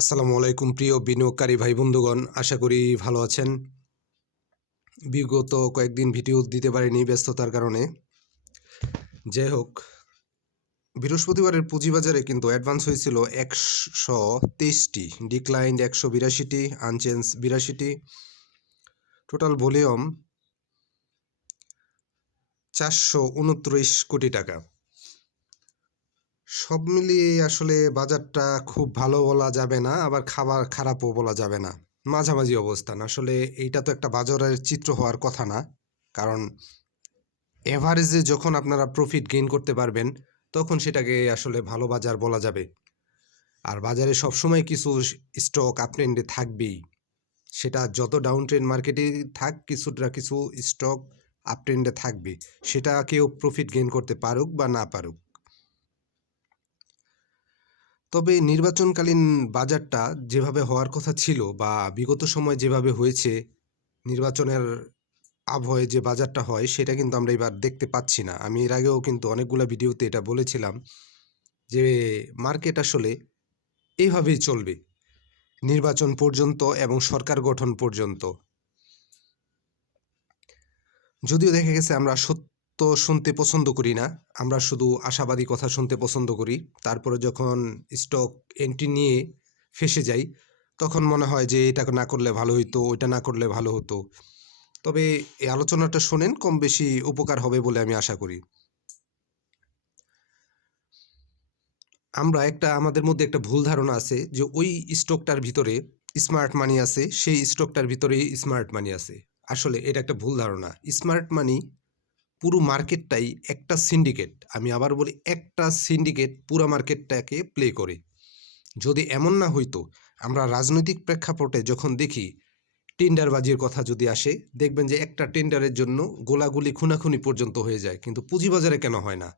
আসসালামু আলাইকুম প্রিয় বিনিয়োগকারী ভাই বন্ধুগণ, আশা করি ভালো আছেন। বিগত কয়েকদিন ভিডিও দিতে পারিনি ব্যস্ততার কারণে। যাই হোক, বৃহস্পতিবারের পুঁজিবাজারে কিন্তু অ্যাডভান্স হয়েছিল 123টি, ডিক্লাইন্ড 182টি, আনচেঞ্জ 82টি, টোটাল ভলিউম 429 কোটি টাকা। সব মিলিয়ে আসলে বাজারটা খুব ভালো বলা যাবে না, আবার খারাপও বলা যাবে না, মাঝামাঝি অবস্থান। আসলে এইটা তো একটা বাজারের চিত্র হওয়ার কথা না, কারণ এভারেজে যখন আপনারা প্রফিট গেইন করতে পারবেন তখন সেটাকে আসলে ভালো বাজার বলা যাবে। আর বাজারে সবসময় কিছু স্টক আপ ট্রেন্ডে থাকবেই, সেটা যত ডাউন ট্রেন্ড মার্কেটে থাক কিছু স্টক আপ ট্রেন্ডে থাকবে, সেটা কেউ প্রফিট গেইন করতে পারুক বা না পারুক। তবে নির্বাচনকালীন বাজারটা যেভাবে হওয়ার কথা ছিল বা বিগত সময় যেভাবে হয়েছে, নির্বাচনের আবহে যে বাজারটা হয় সেটা কিন্তু আমরা এবার দেখতে পাচ্ছি না। আমি এর আগেও কিন্তু অনেকগুলো ভিডিওতে এটা বলেছিলাম যে মার্কেট আসলে এইভাবেই চলবে নির্বাচন পর্যন্ত এবং সরকার গঠন পর্যন্ত। যদিও দেখা গেছে আমরা সত্য শুনতে পছন্দ করি না, আমরা শুধু আশাবাদী কথা শুনতে পছন্দ করি। তারপরে যখন স্টক এন্ট্রি নিয়ে ফেঁসে যাই তখন মনে হয় যে এটা না করলে ভালো হতো, ওইটা না করলে ভালো হতো। তবে এই আলোচনাটা শোনেন, কম বেশি উপকার হবে বলে আমি আশা করি। আমাদের মধ্যে একটা ভুল ধারণা আছে যে ওই স্টকটার ভিতরে স্মার্ট মানি আছে, সেই স্টকটার ভিতরেই স্মার্ট মানি আছে। আসলে এটা একটা ভুল ধারণা। স্মার্ট মানি পুরো মার্কেটটাই একটা সিন্ডিকেট, আমি আবার বলি একটা সিন্ডিকেট পুরো মার্কেটটাকে প্লে করে। যদি এমন না হইতো, আমরা রাজনৈতিক প্রেক্ষাপটে যখন দেখি টেন্ডারবাজির কথা যদি আসে, দেখবেন যে একটা টেন্ডারের জন্য গোলাগুলি খুনাখুনি পর্যন্ত হয়ে যায়, কিন্তু পুঁজিবাজারে কেন হয় না?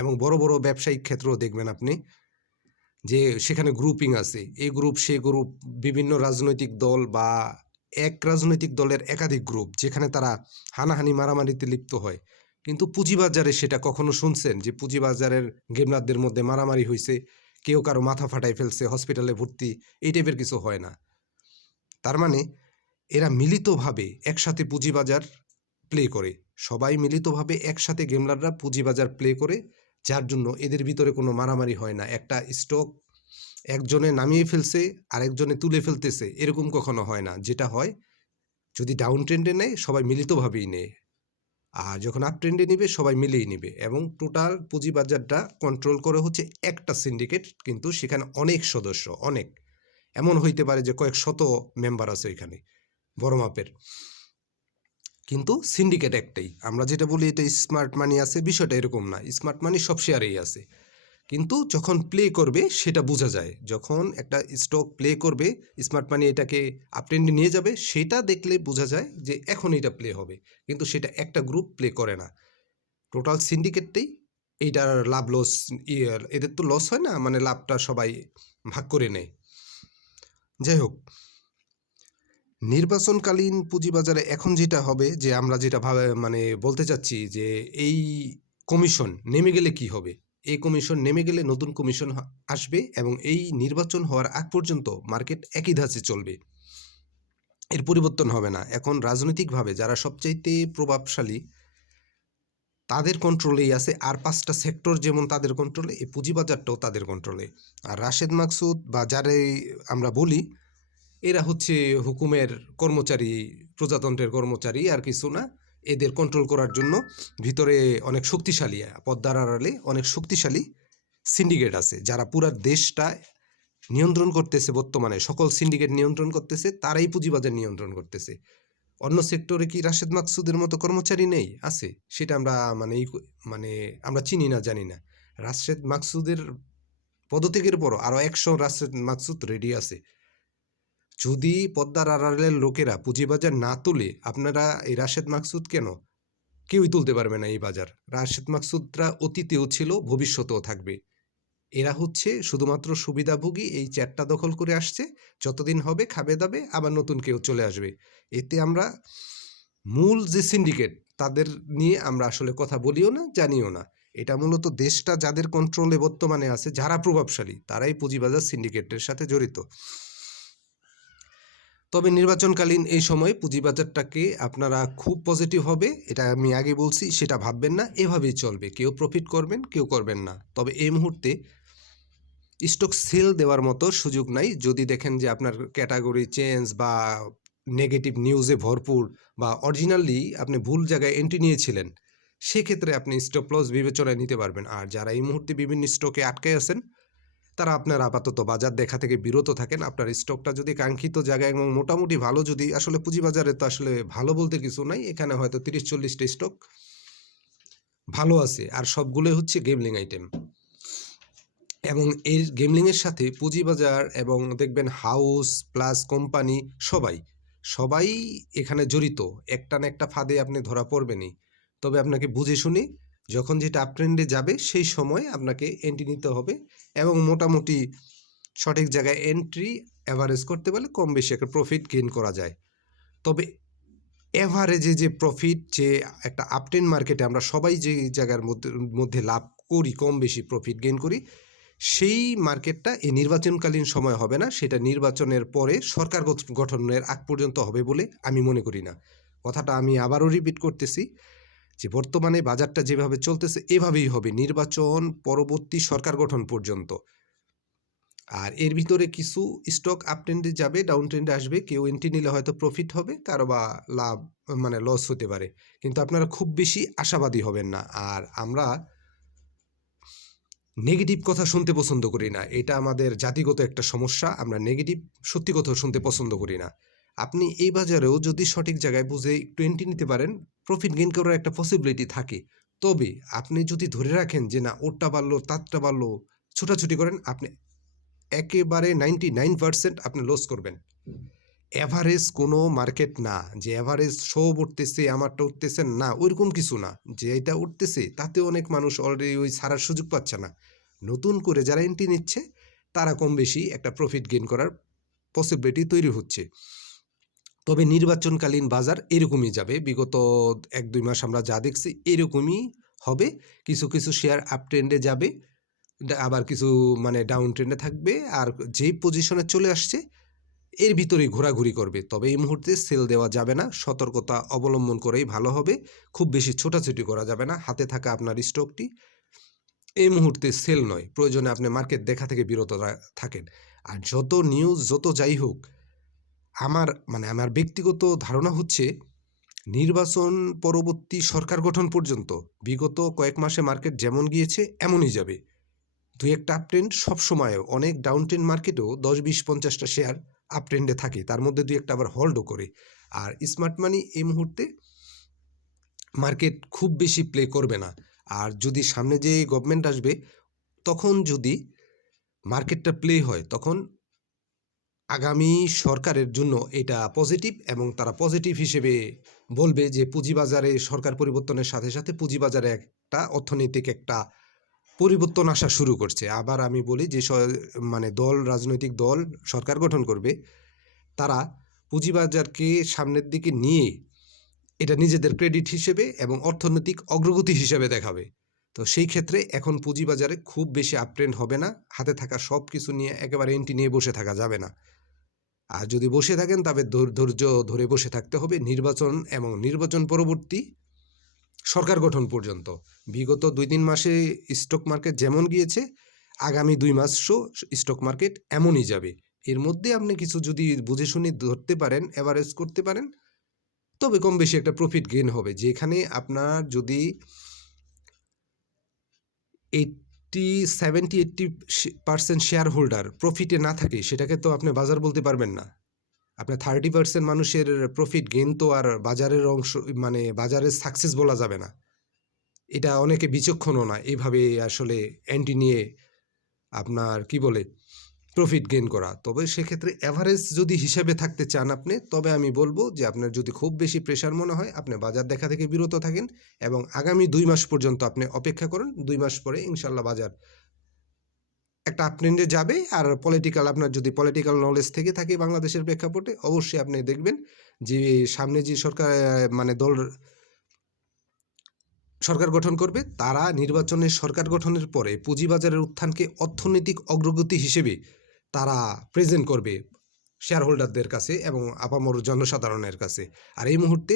এবং বড় বড় ব্যবসায়িক ক্ষেত্রেও দেখবেন আপনি যে সেখানে গ্রুপিং আছে, এই গ্রুপ সে গ্রুপ, বিভিন্ন রাজনৈতিক দল বা এক রাজনৈতিক দলের একাধিক গ্রুপ, যেখানে তারা হানাহানি মারামারিতে লিপ্ত হয়। কিন্তু পুঁজিবাজারে সেটা কখনো শুনছেন যে পুঁজিবাজারের গেমলারদের মধ্যে মারামারি হয়েছে, কেউ কারো মাথা ফাটাই ফেলছে, হসপিটালে ভর্তি, এই টাইপের কিছু হয় না। তার মানে এরা মিলিতভাবে একসাথে পুঁজিবাজার প্লে করে, সবাই মিলিতভাবে একসাথে গেমলাররা পুঁজিবাজার প্লে করে, যার জন্য এদের ভিতরে কোনো মারামারি হয় না। একটা স্টক একজনে নামিয়ে ফেলছে আরেকজনে তুলে ফেলতেছে, এরকম কখনো হয় না। যেটা হয়, যদি ডাউন ট্রেন্ডে নেয় সবাই মিলিতভাবেই নেয়, আর যখন আপ ট্রেন্ডে নিবে সবাই মিলেই নিবে, এবং টোটাল পুঁজিবাজারটা কন্ট্রোল করে হচ্ছে একটা সিন্ডিকেট। কিন্তু সেখানে অনেক সদস্য, অনেক, এমন হইতে পারে যে কয়েক শত মেম্বার আছে এখানে, বড় মাপের, কিন্তু সিন্ডিকেট একটাই। আমরা যেটা বলি এটা স্মার্ট মানি আছে, বিষয়টা এরকম না। স্মার্ট মানি সব শেয়ারেই আছে, কিন্তু যখন প্লে করবে সেটা বোঝা যায়। যখন একটা স্টক প্লে করবে, স্মার্ট মানি এটাকে আপট্রেন্ডে নিয়ে যাবে, সেটা দেখলে বোঝা যায় যে এখন এটা প্লে হবে। কিন্তু সেটা একটা গ্রুপ প্লে করে না, টোটাল সিন্ডিকেটটাই এইটার লাভ লস, এদের তো লস হয় না, মানে লাভটা সবাই ভাগ করে নেয়। যাই হোক, নির্বাচনকালীন পুঁজিবাজারে এখন যেটা হবে, যে আমরা যেটা বলতে চাচ্ছি যে এই কমিশন নেমে গেলে কি হবে। এই কমিশন নেমে গেলে নতুন কমিশন আসবে, এবং এই নির্বাচন হওয়ার আগ পর্যন্ত মার্কেট একই ধাঁচে চলবে, এর পরিবর্তন হবে না। এখন রাজনৈতিকভাবে যারা সবচাইতে প্রভাবশালী তাদের কন্ট্রোলেই আছে, আর 5টা সেক্টর যেমন তাদের কন্ট্রোলে, এই পুঁজিবাজারটাও তাদের কন্ট্রোলে। আর রাশেদ মাকসুদ বা যারে আমরা বলি, এরা হচ্ছে হুকুমের কর্মচারী, প্রজাতন্ত্রের কর্মচারী, আর কিছু না। এদের কন্ট্রোল করার জন্য ভিতরে অনেক শক্তিশালী, পদ্মার আড়ালে অনেক শক্তিশালী সিন্ডিকেট আছে, যারা পুরা দেশটা নিয়ন্ত্রণ করতেছে। বর্তমানে সকল সিন্ডিকেট নিয়ন্ত্রণ করতেছে, তারাই পুঁজিবাজার নিয়ন্ত্রণ করতেছে। অন্য সেক্টরে কি রাশেদ মাকসুদের মতো কর্মচারী নেই? আছে, সেটা আমরা মানে আমরা চিনি না, জানি না। রাশেদ মাকসুদের পদত্যাগের পরও আরো 100 রাশেদ মাকসুদ রেডি আছে। যদি পদ্মার আড়ালের লোকেরা পুঁজিবাজার না তুলে, আপনারা এই রাশেদ মাকসুদ কেন, কেউই তুলতে পারবে না এই বাজার। রাশেদ মাকসুদরা অতীতেও ছিল, ভবিষ্যতেও থাকবে। এরা হচ্ছে শুধুমাত্র সুবিধাভোগী, এই চেয়ারটা দখল করে আসছে, যতদিন হবে খাবে দাবে, আবার নতুন কেউ চলে আসবে। এতে আমরা মূল যে সিন্ডিকেট তাদের নিয়ে আমরা আসলে কথা বলিও না, জানিও না। এটা মূলত দেশটা যাদের কন্ট্রোলে বর্তমানে আছে, যারা প্রভাবশালী, তারাই পুঁজিবাজার সিন্ডিকেটের সাথে জড়িত। তবে নির্বাচনকালীন এই সময় পুঁজিবাজারটাকে আপনারা খুব পজিটিভ হবে, এটা আমি আগে বলছি, সেটা ভাববেন না। এভাবেই চলবে, কেউ প্রফিট করবেন, কেউ করবেন না। তবে এই মুহূর্তে স্টক সেল দেওয়ার মতো সুযোগ নাই। যদি দেখেন যে আপনার ক্যাটাগরি চেঞ্জ বা নেগেটিভ নিউজে ভরপুর, বা অরিজিনালি আপনি ভুল জায়গায় এন্ট্রি নিয়েছিলেন, সেক্ষেত্রে আপনি স্টপ লস বিবেচনায় নিতে পারবেন। আর যারা এই মুহূর্তে বিভিন্ন স্টকে আটকে আছেন, তারা আপনার আপাতত বাজার দেখা থেকে বিরত থাকেন। আপনার স্টকটা যদি কাঙ্ক্ষিত জায়গায় এবং মোটামুটি ভালো, যদি আসলে পুঁজিবাজারে তো আসলে ভালো বলতে কিছু নাই, এখানে হয়তো 30-40টা স্টক ভালো আছে, আর সবগুলোই হচ্ছে গেমলিং আইটেম। এবং এই গেমলিংয়ের সাথে পুঁজিবাজার এবং দেখবেন হাউস প্লাস কোম্পানি সবাই এখানে জড়িত। একটা না একটা ফাঁদে আপনি ধরা পড়বেনই। তবে আপনাকে বুঝে শুনে যখন যেটা আপট্রেন্ডে যাবে সেই সময় আপনাকে এন্ট্রি নিতে হবে, এবং মোটামুটি সঠিক জায়গায় এন্ট্রি অ্যাভারেজ করতে পারলে কম বেশি একটা প্রফিট গেইন করা যায়। তবে অ্যাভারেজে যে প্রফিট, যে একটা আপট্রেন্ড মার্কেটে আমরা সবাই যে জায়গার মধ্যে লাভ করি, কম বেশি প্রফিট গেইন করি, সেই মার্কেটটা এই নির্বাচনকালীন সময় হবে না। সেটা নির্বাচনের পরে সরকার গঠনের আগ পর্যন্ত হবে বলে আমি মনে করি না। কথাটা আমি আবারও রিপিট করতেছি, যে বর্তমানে বাজারটা যেভাবে চলতেছে এভাবেই হবে নির্বাচন পরবর্তী সরকার গঠন পর্যন্ত। আর এর ভিতরে কিছু স্টক আপ ট্রেন্ডে যাবে, ডাউন ট্রেন্ডে আসবে। কেউ এন্ট্রি নিলে হয়তো প্রফিট হবে, কারো বা লাভ মানে লস হতে পারে। কিন্তু আপনারা খুব বেশি আশাবাদী হবেন না। আর আমরা নেগেটিভ কথা শুনতে পছন্দ করি না, এটা আমাদের জাতিগত একটা সমস্যা। আমরা নেগেটিভ সত্যি কথা শুনতে পছন্দ করি না। আপনি এই বাজারেও যদি সঠিক জায়গায় বুঝে একটু এন্ট্রি নিতে পারেন, প্রফিট গেইন করার একটা পসিবিলিটি থাকে। তবে আপনি যদি ধরে রাখেন যে না ওরটা বাড়লো তারটা বাড়লো, ছোটাছুটি করেন, আপনি একেবারে 99% আপনি লস করবেন। অ্যাভারেজ কোনো মার্কেট না যে অ্যাভারেজ সব উঠতেছে আমারটা উঠতেছে না, ওইরকম কিছু না। যে এটা উঠতেছে তাতে অনেক মানুষ অলরেডি ওই ছাড়ার সুযোগ পাচ্ছে না। নতুন করে যারা এন্ট্রি নিচ্ছে তারা কম বেশি একটা প্রফিট গেইন করার পসিবিলিটি তৈরি হচ্ছে। তবে নির্বাচনকালীন বাজার এরকমই যাবে, বিগত 1-2 মাস আমরা যা দেখছি এরকমই হবে। কিছু কিছু শেয়ার আপ ট্রেন্ডে যাবে, আবার কিছু মানে ডাউন ট্রেন্ডে থাকবে। আর যেই পজিশনে চলে আসছে এর ভিতরেই ঘোরাঘুরি করবে। তবে এই মুহূর্তে সেল দেওয়া যাবে না, সতর্কতা অবলম্বন করেই ভালো হবে। খুব বেশি ছোটাছুটি করা যাবে না। হাতে থাকা আপনার স্টকটি এই মুহূর্তে সেল নয়, প্রয়োজনে আপনি মার্কেট দেখা থেকে বিরত থাকেন। আর যত নিউজ যত যাই হোক, আমার ব্যক্তিগত ধারণা হচ্ছে নির্বাচন পরবর্তী সরকার গঠন পর্যন্ত বিগত কয়েক মাসে মার্কেট যেমন গিয়েছে এমনই যাবে। দুই একটা আপ ট্রেন্ড সবসময়, অনেক ডাউন ট্রেন্ড মার্কেটেও 10-20-50টা শেয়ার আপ ট্রেন্ডে থাকে, তার মধ্যে দুই একটা আবার হোল্ডও করে। আর স্মার্ট মানি এই মুহূর্তে মার্কেট খুব বেশি প্লে করবে না। আর যদি সামনে যে গভর্নমেন্ট আসবে, তখন যদি মার্কেটটা প্লে হয়, তখন আগামী সরকারের জন্য এটা পজিটিভ, এবং তারা পজিটিভ হিসেবে বলবে যে পুঁজিবাজারে সরকার পরিবর্তনের সাথে সাথে পুঁজিবাজারে একটা অর্থনৈতিক একটা পরিবর্তন আসা শুরু করছে। আবার আমি বলি যে রাজনৈতিক দল সরকার গঠন করবে, তারা পুঁজিবাজারকে সামনের দিকে নিয়ে এটা নিজেদের ক্রেডিট হিসেবে এবং অর্থনৈতিক অগ্রগতি হিসেবে দেখাবে। তো সেই ক্ষেত্রে এখন পুঁজিবাজারে খুব বেশি আপট্রেন্ড হবে না। হাতে থাকা সব কিছু নিয়ে একেবারে এন্ট্রি নিয়ে বসে থাকা যাবে না। আর যদি বসে থাকেন তবে ধৈর্য ধরে বসে থাকতে হবে নির্বাচন এবং নির্বাচন পরবর্তী সরকার গঠন পর্যন্ত। বিগত 2-3 মাসে স্টক মার্কেট যেমন গিয়েছে, আগামী 2 মাসও স্টক মার্কেট এমনই যাবে। এর মধ্যে আপনি কিছু যদি বুঝে শুনে ধরতে পারেন, অ্যাভারেজ করতে পারেন, তবে কম বেশি একটা প্রফিট গেইন হবে। যেখানে আপনার যদি 70-80% শেয়ার হোল্ডার প্রফিটে না থাকে, সেটাকে তো আপনি বাজার বলতে পারবেন না। আপনার 30% মানুষের প্রফিট গেইন তো আর বাজারের অংশ, মানে বাজারের সাকসেস বলা যাবে না। এটা অনেকে বিচক্ষণও না এভাবে আসলে এন্ট্রি নিয়ে আপনার কি বলে প্রফিট গেইন করা। তবে সেক্ষেত্রে অ্যাভারেজ যদি হিসাবে থাকতে চান আপনি, তবে আমি বলবো যে আপনার যদি খুব বেশি প্রেশার মনে হয়, আপনি বাজার দেখা থেকে বিরত থাকেন এবং আগামী 2 মাস পর্যন্ত আপনি অপেক্ষা করুন। 2 মাস পরে ইনশাল্লাহ বাজার একটা আপট্রেন্ডে যাবে। আর আপনার যদি পলিটিক্যাল নলেজ থেকে থাকে বাংলাদেশের প্রেক্ষাপটে, অবশ্যই আপনি দেখবেন যে সামনে যে সরকার দল সরকার গঠন করবে, তারা নির্বাচনের সরকার গঠনের পরে পুঁজিবাজারের উত্থানকে অর্থনৈতিক অগ্রগতি হিসেবে তারা প্রেজেন্ট করবে শেয়ার হোল্ডারদের কাছে এবং আপামর জনসাধারণের কাছে। আর এই মুহূর্তে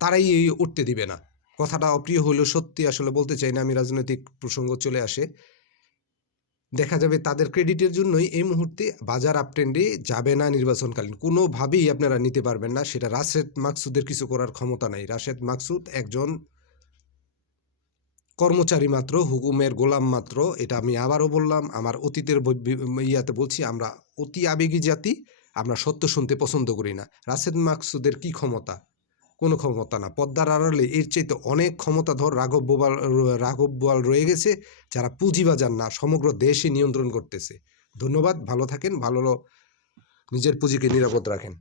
তারাই উঠতে দিবে না। কথাটা অপ্রিয় হলেও সত্যি, আসলে বলতে চাই না আমি, রাজনৈতিক প্রসঙ্গ চলে আসে। দেখা যাবে তাদের ক্রেডিটের জন্যই এই মুহূর্তে বাজার আপট্রেন্ডে যাবে না নির্বাচনকালীন। কোনোভাবেই আপনারা নিতে পারবেন না। সেটা রাশেদ মাকসুদের কিছু করার ক্ষমতা নাই। রাশেদ মাকসুদ একজন কর্মচারী মাত্র, হুকুমের গোলাম মাত্র। এটা আমি আবারও বললাম, আমার অতীতের ইয়াতে বলছি, আমরা অতি আবেগী জাতি, আমরা সত্য শুনতে পছন্দ করি না। রাশেদ মাকসুদের কি ক্ষমতা? কোনো ক্ষমতা না। পদ্মার আড়ালে এর চাইতে অনেক ক্ষমতাধর রাঘব বোয়াল রয়ে গেছে, যারা পুঁজিবাজার না সমগ্র দেশই নিয়ন্ত্রণ করতেছে। ধন্যবাদ, ভালো থাকেন, নিজের পুঁজিকে নিরাপদ রাখেন।